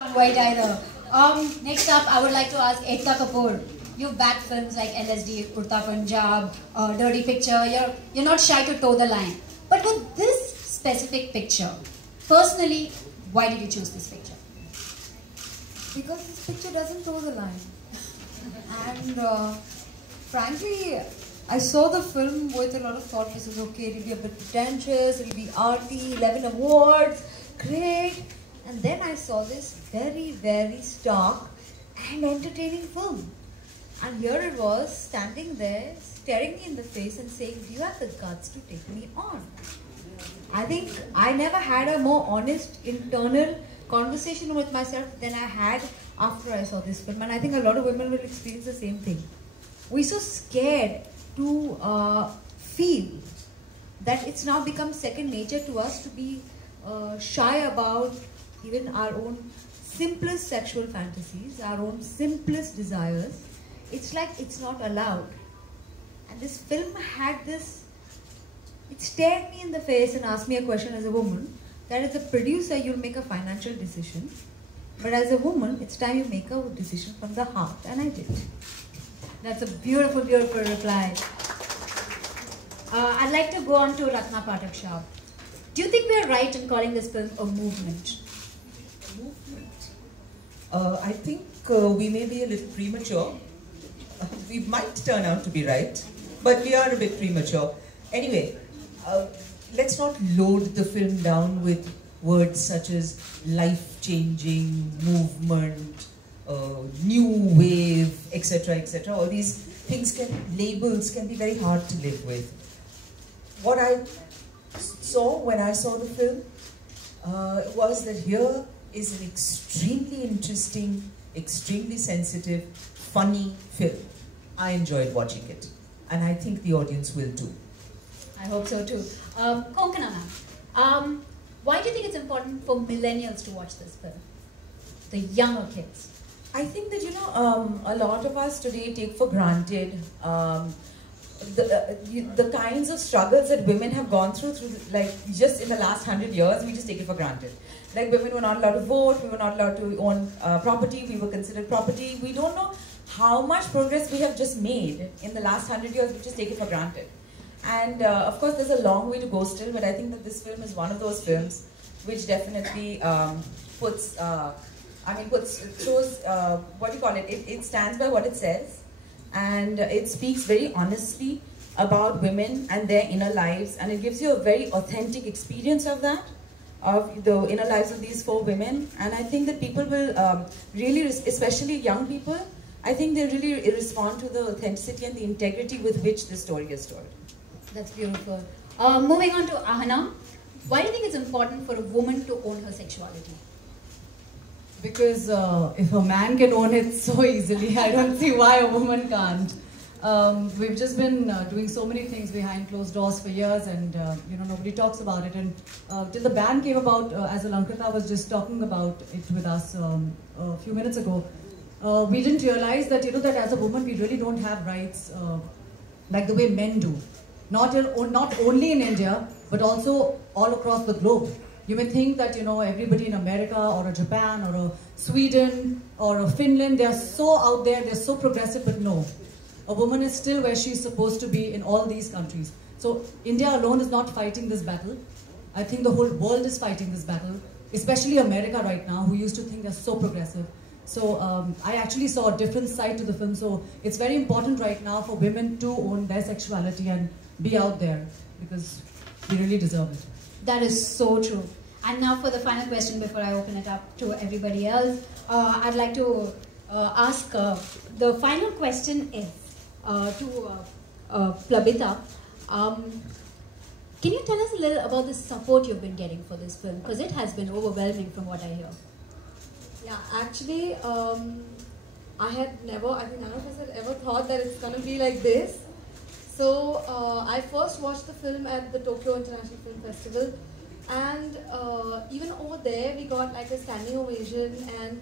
Quite either. Next up, I would like to ask Ekta Kapoor. You've backed films like LSD, Kurta Punjab, Dirty Picture. You're not shy to toe the line. But with this specific picture, personally, why did you choose this picture? Because this picture doesn't toe the line. And frankly, I saw the film with a lot of thought. This is okay, it'll be a bit pretentious, it'll be arty, 11 awards, great. And then I saw this very, very stark and entertaining film. And here it was, standing there, staring me in the face and saying, do you have the guts to take me on? I think I never had a more honest internal conversation with myself than I had after I saw this film. And I think a lot of women will experience the same thing. We're so scared to feel that it's now become second nature to us to be shy about even our own simplest sexual fantasies, our own simplest desires. It's like it's not allowed. And this film had this, it stared me in the face and asked me a question as a woman, that as a producer you'll make a financial decision, but as a woman it's time you make a decision from the heart, and I did. That's a beautiful, beautiful reply. I'd like to go on to Ratna Pathak Shah. Do you think we're right in calling this film a movement? Movement. I think we may be a little premature. We might turn out to be right, but we are a bit premature. Anyway, let's not load the film down with words such as life-changing, movement, new wave, etc., etc. All these things labels can be very hard to live with. What I saw when I saw the film was that here is an extremely interesting, extremely sensitive, funny film. I enjoyed watching it, and I think the audience will too. I hope so too. Konkana ma'am, why do you think it's important for millennials to watch this film? The younger kids. I think that, a lot of us today take for granted the kinds of struggles that women have gone through like just in the last 100 years. We just take it for granted. Like, women were not allowed to vote, we were not allowed to own property, we were considered property. We don't know how much progress we have just made in the last 100 years. We just take it for granted. And of course there's a long way to go still, but I think that this film is one of those films which definitely shows, what do you call it? It stands by what it says, and it speaks very honestly about women and their inner lives, and it gives you a very authentic experience of that, of the inner lives of these four women. And I think that people will really, especially young people, I think they really respond to the authenticity and the integrity with which the story is told. That's beautiful. Moving on to Ahana, why do you think it's important for a woman to own her sexuality? Because if a man can own it so easily, I don't see why a woman can't. We've just been doing so many things behind closed doors for years, and nobody talks about it. And till the ban came about, as Alankrita was just talking about it with us a few minutes ago, we didn't realize that that as a woman we really don't have rights like the way men do. Not only in India, but also all across the globe. You may think that, everybody in America or a Japan or a Sweden or a Finland, they're so out there, they're so progressive, but no. A woman is still where she's supposed to be in all these countries. So India alone is not fighting this battle. I think the whole world is fighting this battle, especially America right now, who used to think they're so progressive. So I actually saw a different side to the film. So it's very important right now for women to own their sexuality and be out there, because we really deserve it. That is so true. And now for the final question before I open it up to everybody else, I'd like to ask, the final question is to Plabita. Can you tell us a little about the support you've been getting for this film? Because it has been overwhelming from what I hear. Yeah, actually, I think none of us had ever thought that it's going to be like this. So I first watched the film at the Tokyo International Film Festival, and even over there we got like a standing ovation, and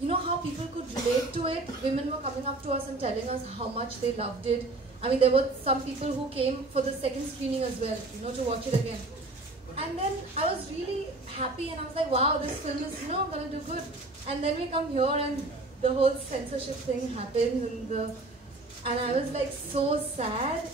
you know how people could relate to it. Women were coming up to us and telling us how much they loved it. I mean, there were some people who came for the second screening as well, to watch it again. And then I was really happy and I was like, wow, this film is, gonna do good. And then we come here and the whole censorship thing happened and I was like so sad.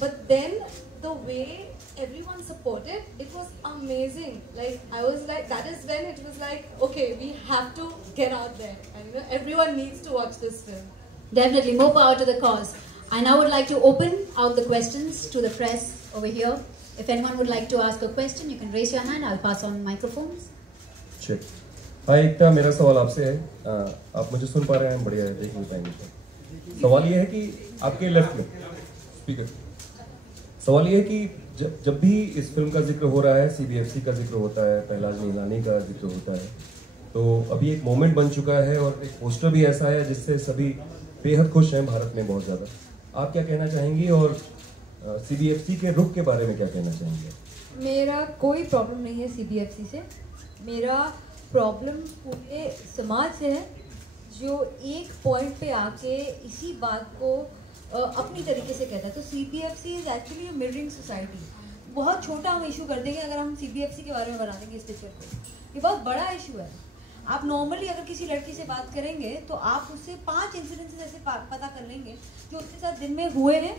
But then the way everyone supported, it was amazing. Like I was like, that is when it was like, okay, we have to get out there. And everyone needs to watch this film. Definitely, more power to the cause. I now would like to open out the questions to the press over here. If anyone would like to ask a question, you can raise your hand. I'll pass on microphones. Check. Hi, एकता मेरा सवाल आपसे है. आप मुझे सुन पा रहे हैं? बढ़िया है, देख नहीं पाएंगे. सवाल ये है कि आपके लेफ्ट में स्पीकर. सवाल ये है कि जब भी इस फिल्म का जिक्र हो रहा है, CBFC का जिक्र होता है, पहलाज नीलानी का जिक्र होता है, तो अभी एक मोमेंट बन चुका है और एक पोस्टर भी ऐसा है जिससे सभी बेहद खुश हैं भारत में बहुत ज़्यादा. आप क्या कहना चाहेंगी और CBFC के रुख के बारे में क्या कहना चाहेंगे? मेरा कोई प्रॉब्लम नहीं है CBFC से. मेरा प्रॉब्लम पूरे समाज से है जो एक पॉइंट पे आके इसी बात को अपनी तरीके से कहता है. तो CBFC is actually a mirroring society. बहुत छोटा हम इशू कर देंगे अगर हम CBFC के बारे में बना देंगे इस पिक्चर को. ये बहुत बड़ा इशू है. आप नॉर्मली अगर किसी लड़की से बात करेंगे तो आप उससे 5 इंसिडेंसेस ऐसे पता कर लेंगे जो उसके साथ दिन में हुए हैं.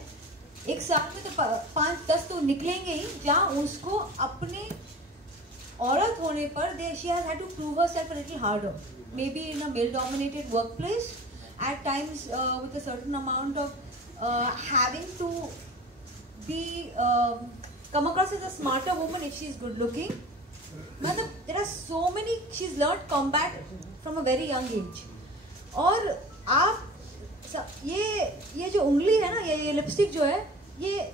एक साल में तो 5-10 तो निकलेंगे ही जहाँ उसको अपने औरत होने पर she has had to prove herself a little harder. Maybe in a male-dominated workplace, at times with a certain amount of having to be come across as a smarter woman if she is good-looking. There are so many. She's learned combat from a very young age. और आप ये जो उंगली है ना, ये lipstick जो है, ये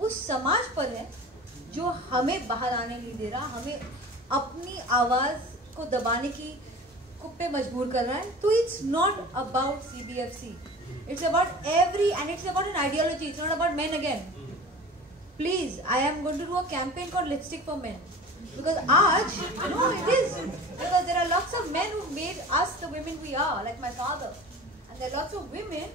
उस समाज पर है जो हमें बाहर आने नहीं दे रहा, हमें अपनी आवाज को दबाने की पे मजबूर कर रहा है. तो it's not about CBFC, it's about and it's about an ideology. It's not about men again. Please, I am going to do a campaign called lipstick for men. Because it is. Because there are lots of men who made us the women we are, like my father. And there are lots of women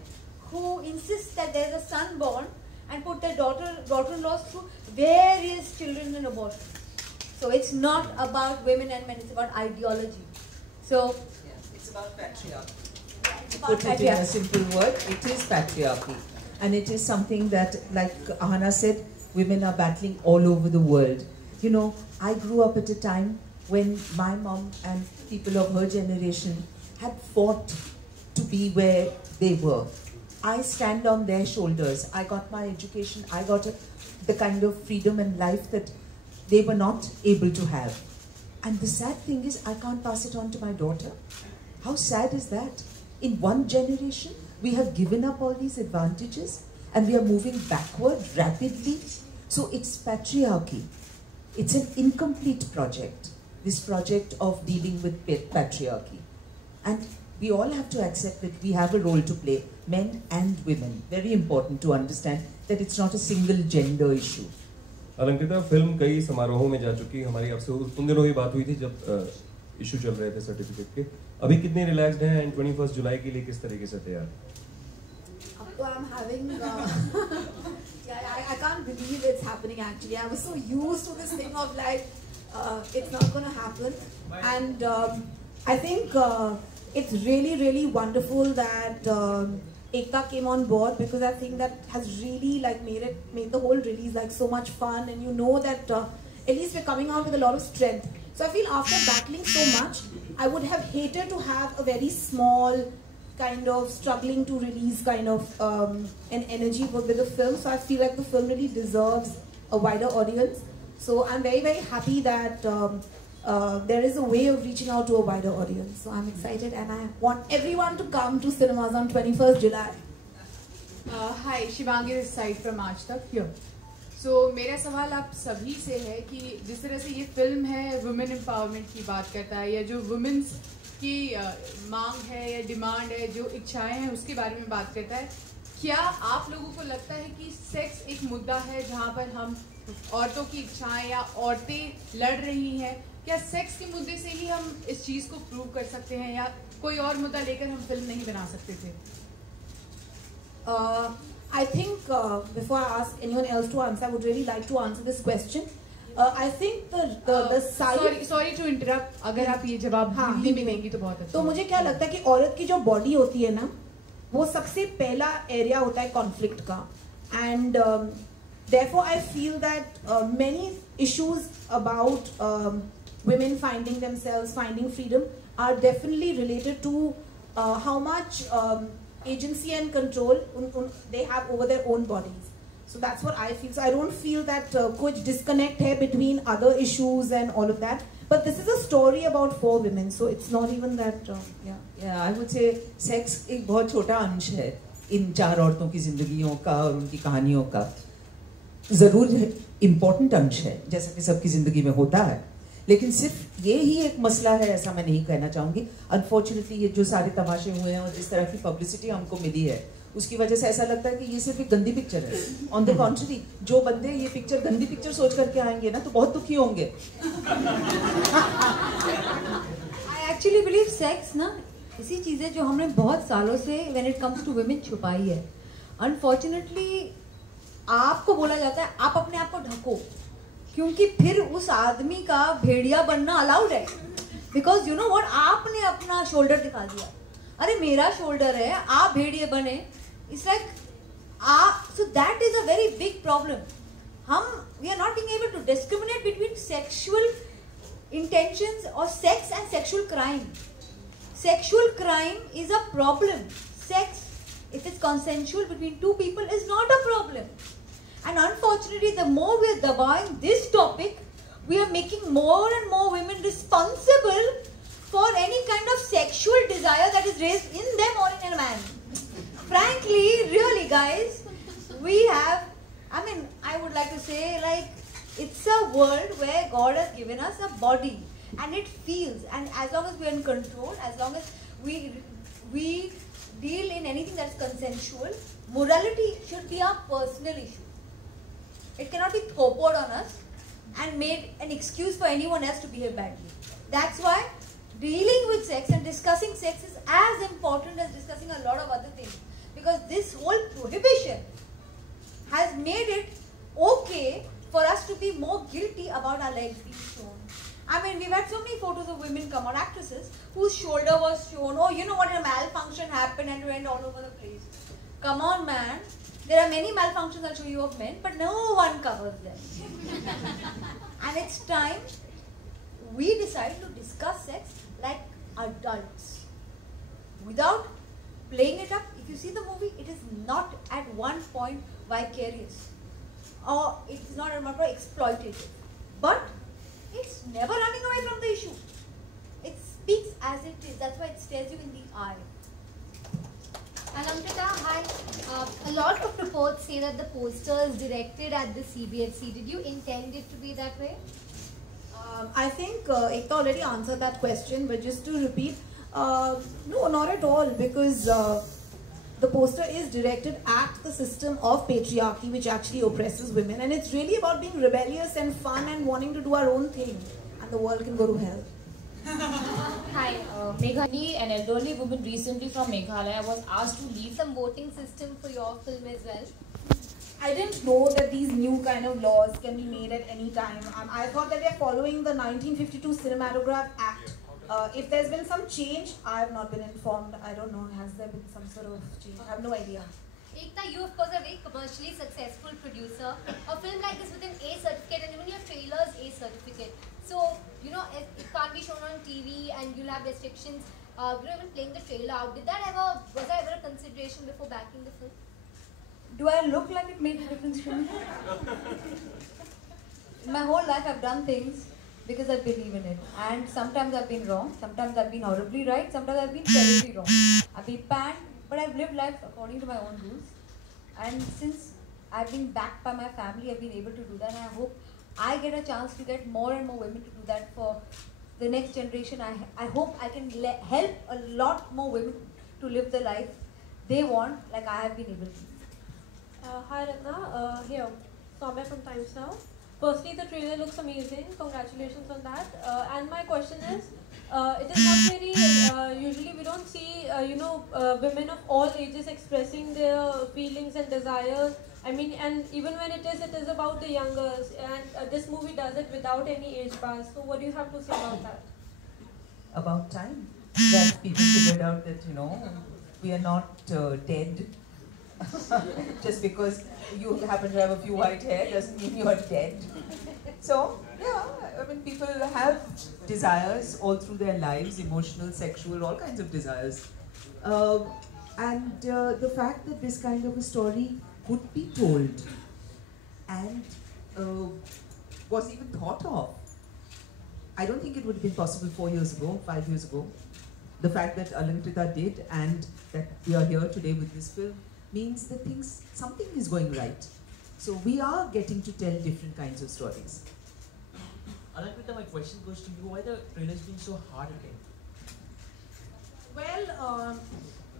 who insist that there is a son born and put their daughter-in-laws through various children and abortion. So it's not about women and men, it's about ideology. So it's about patriarchy. It's Put it in a simple word, it is patriarchy. And it is something that, like Ahana said, women are battling all over the world. I grew up at a time when my mom and people of her generation had fought to be where they were. I stand on their shoulders. I got my education. I got the kind of freedom and life that they were not able to have. And the sad thing is, I can't pass it on to my daughter. How sad is that? In one generation, we have given up all these advantages and we are moving backward rapidly. So it's patriarchy. It's an incomplete project, this project of dealing with patriarchy. And we all have to accept that we have a role to play, men and women. Very important to understand that it's not a single gender issue. Alankrita, film कई समारोहों में जा चुकी. हमारी आपसे उन दिनों ही बात हुई थी जब इशू चल रहे थे सर्टिफिकेट के. अभी कितने रिलैक्स्ड हैं एंड 21 जुलाई के लिए किस तरीके से तैयार? I'm having I can't believe it's happening actually. I was so used to this thing of like it's not going to happen, and I think it's really wonderful that Ekta came on board, because I think that has really like made the whole release like so much fun, and that at least we're coming out with a lot of strength. So I feel after battling so much, I would have hated to have a very small kind of struggling to release kind of an energy with the film. So I feel like the film really deserves a wider audience. So I'm very happy that there is a way of reaching out to a wider audience. So I'm excited and I want everyone to come to cinemas on 21st July. Hi, Shivangi this side from Aaj Tak here. So मेरा सवाल आप सभी से है कि जिस तरह से ये फिल्म है वुमेन एम्पावरमेंट की बात करता है, या जो वुमेन्स की मांग है या डिमांड है, जो इच्छाएं हैं उसके बारे में बात करता है, क्या आप लोगों को लगता है कि सेक्स एक मुद्दा है जहाँ पर हम औरतों की इच्छाएं या औरतें लड़ रही हैं? क्या सेक्स के मुद्दे से ही हम इस चीज़ को प्रूव कर सकते हैं, या कोई और मुद्दा लेकर हम फिल्म नहीं बना सकते थे? I think before I ask anyone else to answer, I would really like to answer this question. I think the side. Sorry to interrupt. अगर आप ये जवाब हिंदी में देंगी तो बहुत अच्छा। तो मुझे क्या लगता है कि औरत की जो बॉडी होती है ना, वो सबसे पहला एरिया होता है कॉन्फ्लिक्ट का, and therefore I feel that many issues about women finding themselves, finding freedom, are definitely related to how much agency and control they have over their own bodies. So that's what I feel. So I don't feel that कुछ disconnect है between other issues and all of that. But this is a story about 4 women, so it's not even that. Yeah, I would say sex एक बहुत छोटा अंश है इन 4 औरतों की जिंदगियों का और उनकी कहानियों का। जरूर इम्पोर्टेंट अंश है, जैसा कि सबकी जिंदगी में होता है, लेकिन सिर्फ ये ही एक मसला है ऐसा मैं नहीं कहना चाहूंगी। अनफॉर्चुनेटली ये जो सारे तमाशे हुए हैं और जिस तरह की पब्लिसिटी हमको मिली है, उसकी वजह से ऐसा लगता है कि ये सिर्फ एक गंदी पिक्चर है। ऑन द कॉन्ट्ररी, जो बंदे ये पिक्चर गंदी पिक्चर सोच करके आएंगे ना, तो बहुत दुखी होंगे। I actually believe sex ना ऐसी चीज है जो हमने बहुत सालों से when it comes to women छुपाई है। Unfortunately आपको बोला जाता है आप अपने आप को ढको, क्योंकि फिर उस आदमी का भेड़िया बनना अलाउड है। बिकॉज यू नो व्हाट, आपने अपना शोल्डर दिखा दिया, अरे मेरा शोल्डर है, आप भेड़िए बने। इट्स लाइक आप, so that is a very big problem. हम we are not being able to discriminate between sexual intentions और sex and sexual crime. Sexual crime is a problem. Sex, if it's consensual between 2 people, is not a problem. And unfortunately, the more we are dabaing this topic, we are making more and more women responsible for any kind of sexual desire that is raised in them or in a man. Frankly, really guys, we have, I mean, I would like to say, like, it's a world where God has given us a body and it feels, and as long as we are in control, as long as we deal in anything that is consensual, morality should be our personal issue. It cannot be thoppered on us and made an excuse for anyone else to behave badly. That's why dealing with sex and discussing sex is as important as discussing a lot of other things. Because this whole prohibition has made it okay for us to be more guilty about our legs being shown. I mean, we've had so many photos of women come out, actresses, whose shoulder was shown. Oh, you know what, a malfunction happened and went all over the place. Come on, man. There are many malfunctions I'll show you of men, but no one covers them. And it's time we decide to discuss sex like adults. Without playing it up. If you see the movie, it is not at one point vicarious. Or it is not at one point exploitative. But it's never running away from the issue. It speaks as it is. That's why it stares you in the eye. And Amrita, hi. A lot of reports say that the poster is directed at the CBFC. Did you intend it to be that way? I think Ekta already answered that question, but just to repeat, no, not at all, because the poster is directed at the system of patriarchy, which actually oppresses women, and it's really about being rebellious and fun and wanting to do our own thing, and the world can go to hell. Hi, Meghani, an elderly woman recently from Meghalaya, was asked to leave. Some voting system for your film as well. I didn't know that these new kind of laws can be made at any time. I thought that they're following the 1952 Cinematograph Act. If there's been some change, I have not been informed. I don't know. Has there been some sort of change? I have no idea. Ekta, you of course are a very commercially successful producer. A film like this with an A certificate, and even your trailer's A certificate. So, you know, it can't be shown on TV and you'll have restrictions. You know, even playing the trailer out. Was that ever a consideration before backing the film? Do I look like it made a difference to me? My whole life I've done things because I believe in it. And sometimes I've been wrong, sometimes I've been horribly right, sometimes I've been terribly wrong. I've been panned, but I've lived life according to my own rules. And since I've been backed by my family, I've been able to do that. And I hope I get a chance to get more and more women to do that for the next generation. I hope I can help a lot more women to live the life they want, like I have been able to. Hi Ratna, here, Soumya from Times Now. Firstly, the trailer looks amazing. Congratulations on that. And my question is, it is not very, usually we don't see, women of all ages expressing their feelings and desires I mean, and even when it is about the younger, and this movie does it without any age bars. So what do you have to say about that? About time that people figured out that, you know, we are not dead. Just because you happen to have a few white hair doesn't mean you are dead. So, yeah, I mean, people have desires all through their lives, emotional, sexual, all kinds of desires. And the fact that this kind of a story could be told and was even thought of, I don't think it would have been possible 4 years ago, 5 years ago. The fact that Alankrita did and that we are here today with this film means that something is going right. So we are getting to tell different kinds of stories. Alankrita, my question goes to you. Why the trailer's been so hard hitting? Well,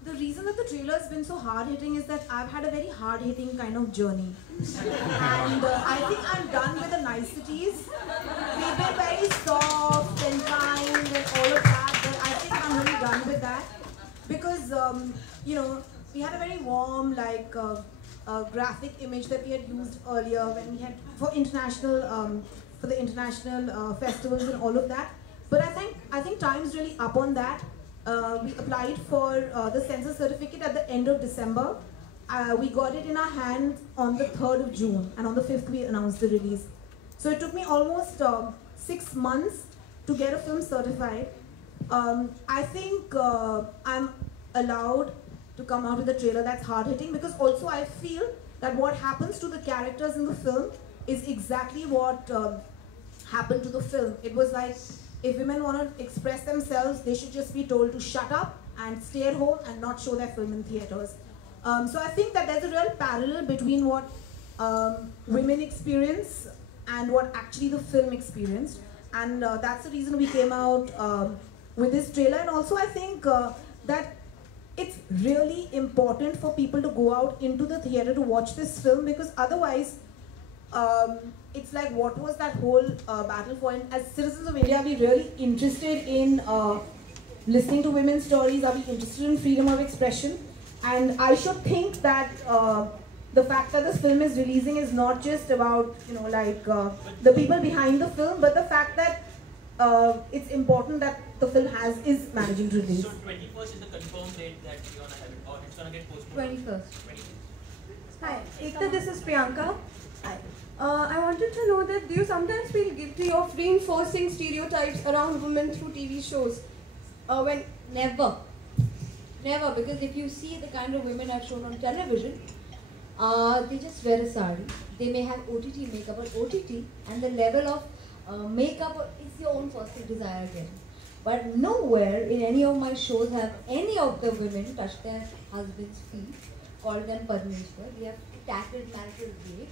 the reason that the trailer has been so hard-hitting is that I've had a very hard-hitting kind of journey. And I think I'm done with the niceties. We've been very soft and kind and all of that, but I think I'm really done with that. Because, you know, we had a very warm, like, graphic image that we had used earlier when we had, for the international festivals and all of that. But I think time's really up on that. We applied for the censor certificate at the end of December. We got it in our hands on the 3rd of June, and on the 5th we announced the release. So it took me almost 6 months to get a film certified. I think I'm allowed to come out with a trailer that's hard-hitting, because also I feel that what happens to the characters in the film is exactly what happened to the film. It was like, if women want to express themselves, they should just be told to shut up and stay at home and not show their film in theatres. So I think that there's a real parallel between what women experience and what actually the film experienced. And that's the reason we came out with this trailer. And also I think that it's really important for people to go out into the theatre to watch this film, because otherwise, it's like, what was that whole battle for? And as citizens of India, are we really interested in listening to women's stories? Are we interested in freedom of expression? And I should think that the fact that this film is releasing is not just about, you know, like the people behind the film, but the fact that it's important that the film is managing to release. So 21st is the confirmed date that you're gonna have it, or it's gonna get postponed? 21st. Hi, Ekta, this is Priyanka. Hi. I wanted to know that do you sometimes feel guilty of reinforcing stereotypes around women through TV shows? Never. Never, because if you see the kind of women I've shown on television, they just wear a sari. They may have OTT makeup, but OTT and the level of makeup is your own personal desire again. But nowhere in any of my shows have any of the women touched their husband's feet, called them Parmeshwar. We have tackled marital rape,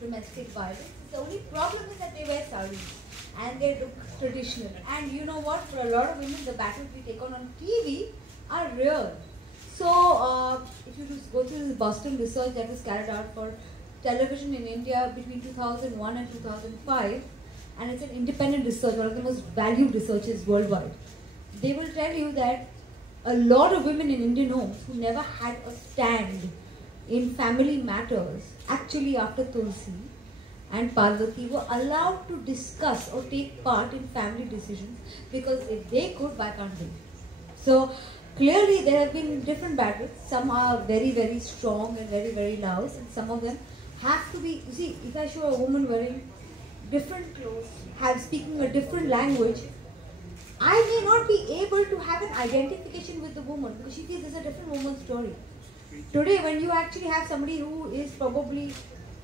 domestic violence. The only problem is that they wear saris and they look traditional. And you know what? For a lot of women, the battles we take on TV are real. So, if you just go through this Boston research that was carried out for television in India between 2001 and 2005, and it's an independent research, one of the most valued researches worldwide, they will tell you that a lot of women in Indian homes who never had a stand in family matters, actually after Tulsi and Parvati, were allowed to discuss or take part in family decisions, because if they could, why can't they? So clearly there have been different battles. Some are very, very strong and very, very loud, and some of them have to be, you see, if I show a woman wearing different clothes, speaking a different language, I may not be able to have an identification with the woman, because she feels it's a different woman's story. Today, when you actually have somebody who is probably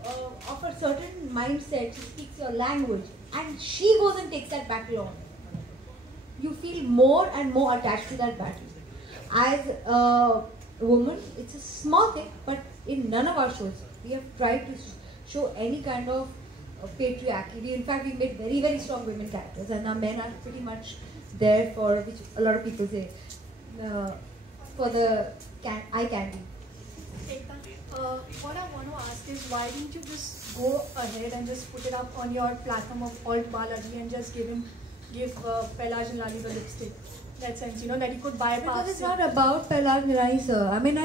of a certain mindset, she speaks your language, and she goes and takes that battle on, you feel more and more attached to that battle. As a woman, it's a small thing, but in none of our shows, we have tried to show any kind of patriarchy. In fact, we made very, very strong women characters, and our men are pretty much there for, which a lot of people say, for the eye candy. What I want to ask is, why didn't you just go ahead and just put it up on your platform of Alt Balaji and just give Pelaj and Lali the lipstick? that sense, you know, that you could bypass. Because it's not about Prahlad Nirani, sir. I mean,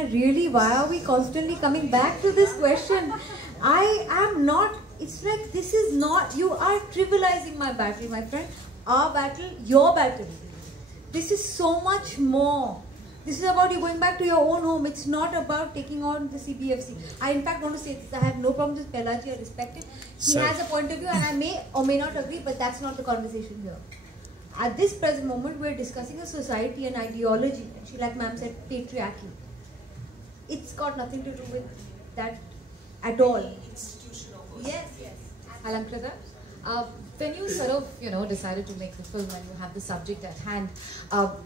why are we constantly coming back to this question? I am not, it's like, this is not, you are trivializing my battle, my friend. Our battle, your battle. This is so much more. This is about you going back to your own home. It's not about taking on the CBFC. I in fact want to say this. I have no problem with Prahlad. I respect it. He has a point of view and I may or may not agree, but that's not the conversation here. At this present moment, we're discussing a society and ideology. And she, like ma'am said, patriarchy. It's got nothing to do with that at all. Institutional. Yes, yes. Alankrita, when you sort of, you know, decided to make the film and you have the subject at hand,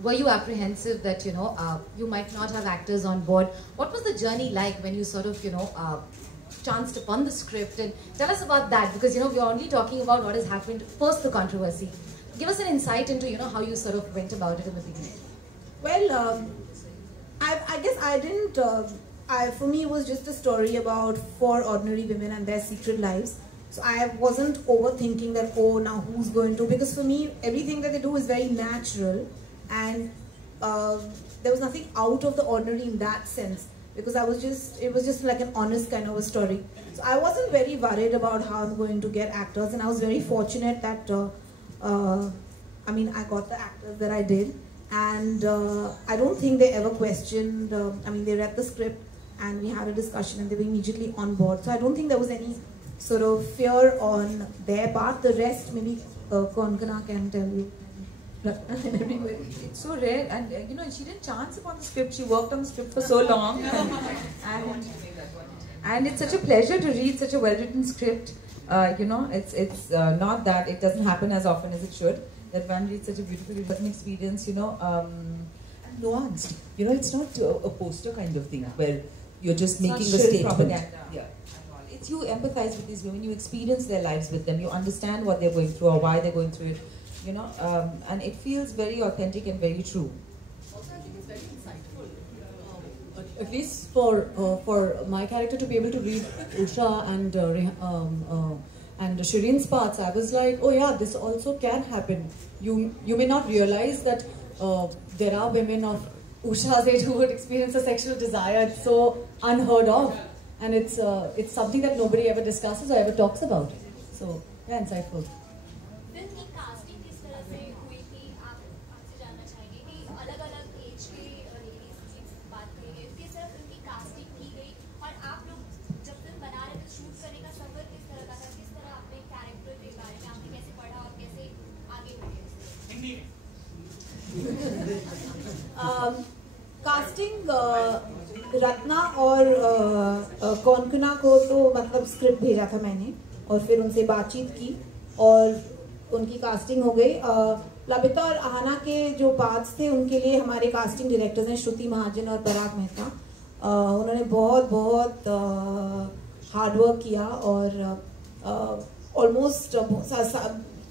were you apprehensive that, you know, you might not have actors on board? What was the journey like when you sort of, you know, chanced upon the script? And tell us about that, because, you know, we're only talking about what has happened post the controversy. Give us an insight into, you know, how you sort of went about it in the beginning. Well, I guess I didn't, for me it was just a story about 4 ordinary women and their secret lives. So I wasn't overthinking that, oh, now who's going to, because for me, everything that they do is very natural, and there was nothing out of the ordinary in that sense, because it was just like an honest kind of a story. So I wasn't very worried about how I'm going to get actors, and I was very fortunate that, I mean, I got the actors that I did, and I don't think they ever questioned, I mean, they read the script, and we had a discussion, and they were immediately on board. So I don't think there was any sort of fear on their part. The rest, maybe Konkana can tell you. It's so rare, and you know, she didn't chance upon the script. She worked on the script for so long, and it's such a pleasure to read such a well-written script. You know, it's not that it doesn't happen as often as it should, that one reads such a beautifully written experience. You know, and nuanced. You know, it's not a poster kind of thing where you're just making a statement. Propaganda. Yeah. It's you empathize with these women, you experience their lives with them, you understand what they're going through or why they're going through it, you know, and it feels very authentic and very true. Also, I think it's very insightful, at least for my character to be able to read Usha and Shireen's parts. I was like, oh yeah, this also can happen. You may not realize that there are women of Usha's age who would experience a sexual desire. It's so unheard of. And it's something that nobody ever discusses or ever talks about. So, yeah, insightful. Film की casting किस तरह से हुई थी, आपसे जानना चाहेंगे कि अलग-अलग एज के लेडीज की बात करेंगे, किस तरह फिल्म की कास्टिंग की गई, और आप लोग जब फिल्म बना रहे थे, शूट करने का सफर किस तरह का था, किस तरह अपने कैरेक्टर के बारे में आपने कैसे पढ़ा और कैसे आगे बढ़े? हिंदी में कास्टिंग रत्ना और कोनकना को तो मतलब स्क्रिप्ट भेजा था मैंने, और फिर उनसे बातचीत की और उनकी कास्टिंग हो गई। लबिता और आहाना के जो पार्ट्स थे उनके लिए हमारे कास्टिंग डायरेक्टर्स हैं श्रुति महाजन और पराग मेहता। उन्होंने बहुत हार्ड वर्क किया और ऑलमोस्ट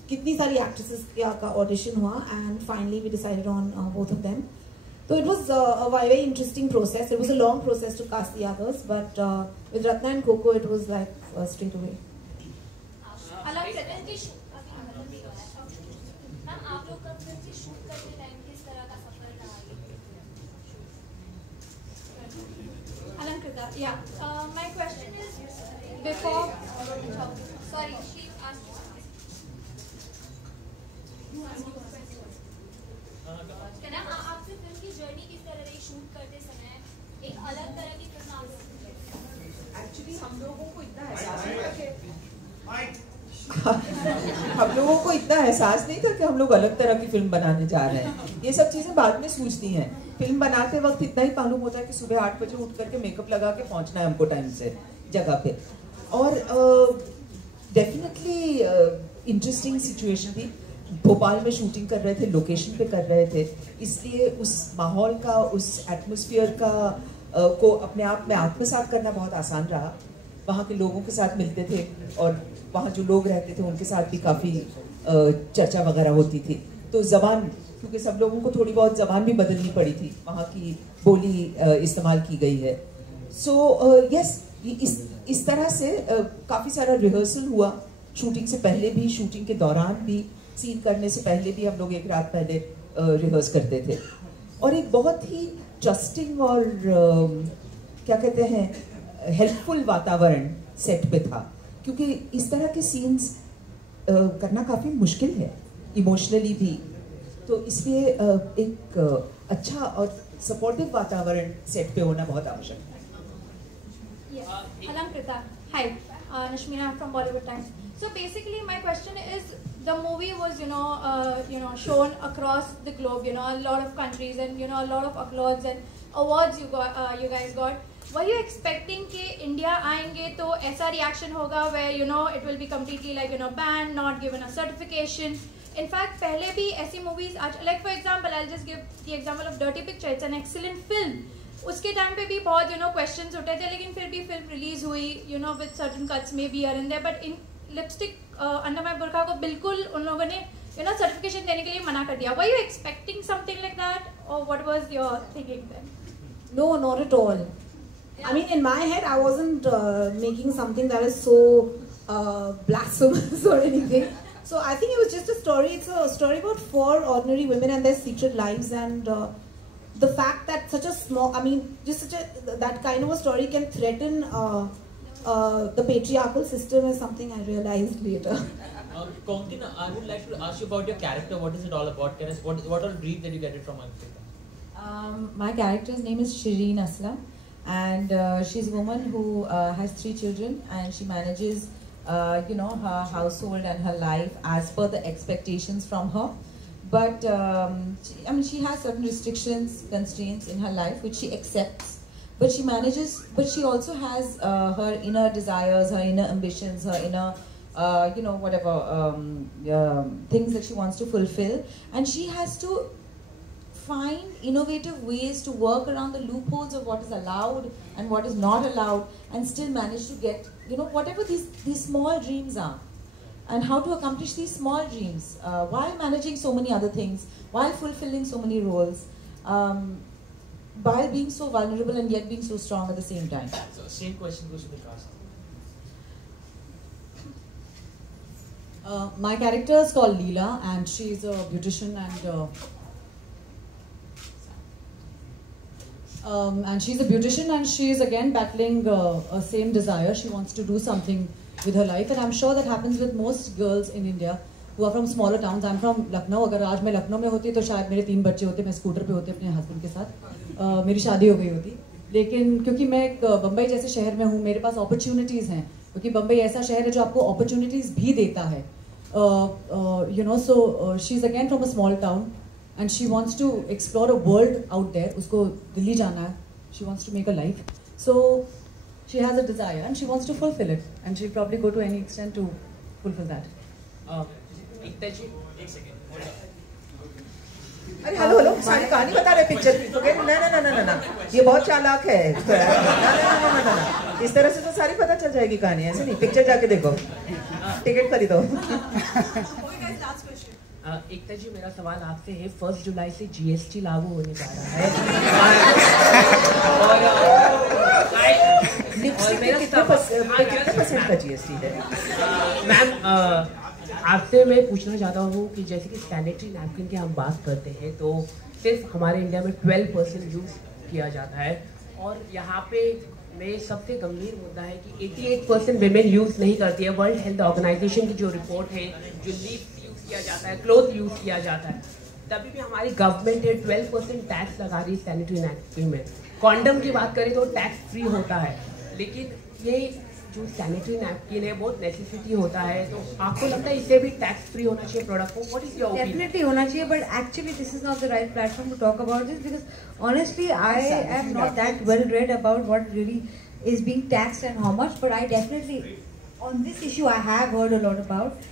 कितनी सारी एक्ट्रेसेस का ऑडिशन हुआ, and finally we decided on both of them. So it was a very interesting process. It was a long process to cast the others, but with Ratna and Coco, it was like straight away. Alankrita, yeah. My question is before. Sorry, she asked. आपसे film की journey किस तरह रही shoot करते समय? एक अलग तरह की फिल्म आपने एक्चुअली हम लोगों को इतना एहसास नहीं था हम लोगों को इतना एहसास नहीं था कि हम लोग अलग तरह की फिल्म बनाने जा रहे हैं. ये सब चीजें बाद में सूझती हैं. फिल्म बनाते वक्त इतना ही मालूम होता है कि सुबह 8 बजे उठ करके मेकअप लगा के पहुंचना है हमको टाइम से जगह पे. और डेफिनेटली इंटरेस्टिंग सिचुएशन थी. भोपाल में शूटिंग कर रहे थे, लोकेशन पे कर रहे थे, इसलिए उस माहौल का, उस एटमॉस्फेयर का को अपने आप में आत्मसात करना बहुत आसान रहा. वहाँ के लोगों के साथ मिलते थे और वहाँ जो लोग रहते थे उनके साथ भी काफ़ी चर्चा वगैरह होती थी. तो ज़बान, क्योंकि सब लोगों को थोड़ी बहुत ज़बान भी बदलनी पड़ी थी, वहाँ की बोली इस्तेमाल की गई है. सो यस, इस तरह से काफ़ी सारा रिहर्सल हुआ. शूटिंग से पहले भी, शूटिंग के दौरान भी, सीन करने से पहले भी हम लोग एक रात पहले रिहर्स करते थे, और एक बहुत ही ट्रस्टिंग और क्या कहते हैं हेल्पफुल वातावरण सेट पे था, क्योंकि इस तरह के सीन्स करना काफ़ी मुश्किल है इमोशनली भी, तो इसलिए एक अच्छा और सपोर्टिव वातावरण सेट पे होना बहुत आवश्यक है. Alankrita, hi, Nashmina from Bollywood Times. So basically, my question is, the movie was, shown across the globe, a lot of countries, and a lot of applause and awards you guys got. Were you expecting कि India आएंगे तो ऐसा reaction होगा where it will be completely like banned, not given a certification? In fact, पहले भी ऐसी movies, like for example, I'll just give the example of Dirty Picture. It's an excellent film. उसके time पे भी बहुत questions उठे थे, लेकिन फिर भी फिल्म रिलीज हुई with certain cuts maybe here and there, but in Lipstick Under My Burqa को बिल्कुल उन लोगों ने certification देने के लिए मना कर दिया. Were you expecting something like that, or what was your thinking then? No, not at all. I mean, in my head, I wasn't making something that is so blasphemous or anything. So I think it was just a story. It's a story about 4 ordinary women and their secret lives, and the fact that such a small, that kind of a story can threaten the patriarchal system is something I realized later. Konkan, I would like to ask you about your character. What is it all about? What all brief did you get it from Ankita? My character's name is Shireen Aslam, and she's a woman who has 3 children, and she manages, her household and her life as per the expectations from her. But she has certain restrictions, constraints in her life which she accepts. But she manages. But she also has her inner desires, her inner ambitions, her inner, things that she wants to fulfill, and she has to find innovative ways to work around the loopholes of what is allowed and what is not allowed, and still manage to get, whatever these small dreams are, and how to accomplish these small dreams while managing so many other things, while fulfilling so many roles, while being so vulnerable and yet being so strong at the same time. So same question goes to the cast. My character is called Leela, and she is a beautician, and she's a beautician, and she is again battling a same desire. She wants to do something with her life, and I'm sure that happens with most girls in India who are from smaller towns. I'm from Lucknow. अगर आज मैं लखनऊ में होती तो शायद मेरे 3 बच्चे होते, मैं स्कूटर पे होते अपने हस्बैंड के साथ, मेरी शादी हो गई होती. लेकिन क्योंकि मैं एक बम्बई जैसे शहर में हूँ, मेरे पास अपॉर्चुनिटीज़ हैं, क्योंकि बम्बई ऐसा शहर है जो आपको अपॉर्चुनिटीज़ भी देता है. So she's again from a small town, and she wants to explore a world out there. उसको दिल्ली जाना है. She wants to make a life. So she has a desire and she wants to fulfill it, and she'll probably go to any extent to fulfill that. Ekta ji, एक second. अरे hello सारी कहानी बता रहे picture की. ना ये बहुत चालाक है. ना इस तरह से तो सारी पता चल जाएगी कहानी. ऐसे नहीं, पिक्चर जाके देखो, टिकट खरीदो. एकता जी, मेरा सवाल आपसे है, 1 जुलाई से GST लागू होने जा रहा है, और मेरा कितने % का GST है? मैम, आपसे मैं पूछना चाहता हूँ कि जैसे कि सैनिटरी नैपकिन की हम बात करते हैं तो सिर्फ हमारे इंडिया में 12% यूज़ किया जाता है, और यहाँ पे में सबसे गंभीर मुद्दा है कि 88% विमेन यूज़ नहीं करती है. वर्ल्ड हेल्थ ऑर्गेनाइजेशन की जो रिपोर्ट है, जो लीव यूज़ किया जाता है, क्लोथ यूज़ किया जाता है, तभी भी हमारी गवर्नमेंट है 12% टैक्स लगा रही है सैनिटरी नैपकिन में. कॉन्डम की बात करें तो टैक्स फ्री होता है, लेकिन ये जो सैनिटरी नैपकिन है बहुत नेसेसिटी होता है, तो आपको लगता है इससे भी टैक्स फ्री होना चाहिए प्रोडक्ट को? What is your opinion? Definitely होना चाहिए, but actually this is not the right platform to talk about this, because honestly I am not that well read about what really is being taxed and how much, but I definitely on this issue I have heard a lot about,